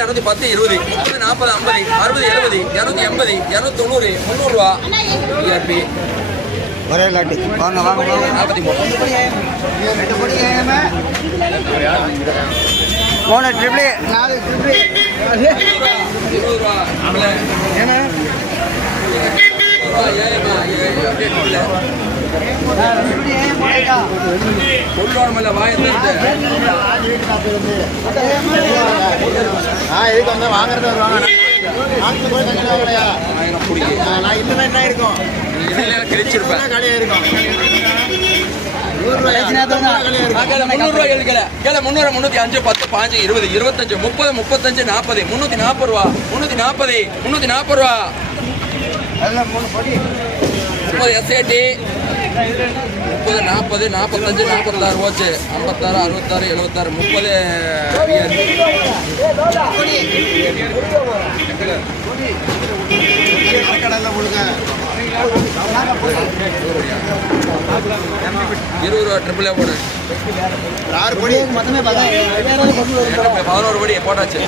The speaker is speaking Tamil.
இரநூத்தி பத்து இருபது நாற்பது ஐம்பது அறுபது எழுபது இரநூத்தி எண்பது இரநூத்தி தொண்ணூறு முந்நூறுரூவா விஆர்பி ஒரே லாட்டி. வாங்க வாங்க நாற்பத்தி மூணு. மூணு ட்ரிபிள் நாலு ட்ரிபிள் இருபது ரூபா. ஏன்னா? ஏமா அப்டேட் இல்லை எதுக்கு வந்தா வாங்குறது வருவாங்க நான் என்ன இருக்கும் இதில் இருக்கும் முந்நூறு முந்நூற்றி அஞ்சு பத்து பாஞ்சு இருபது இருபத்தஞ்சு முப்பது முப்பத்தஞ்சு நாற்பது முந்நூற்றி நாற்பது ரூபா முந்நூற்றி நாற்பது முந்நூற்றி நாற்பது ரூபா முப்பது எஸ்ஏடி முப்பது நாற்பது நாற்பத்தஞ்சு நாற்பத்தாறு ஓச்சு ஐம்பத்தாறு அறுபத்தாறு எழுபத்தாறு முப்பது இருபது ரூபா ட்ரிபிளே போடு. ஆறு படி பதினோரு படி போட்டாச்சு.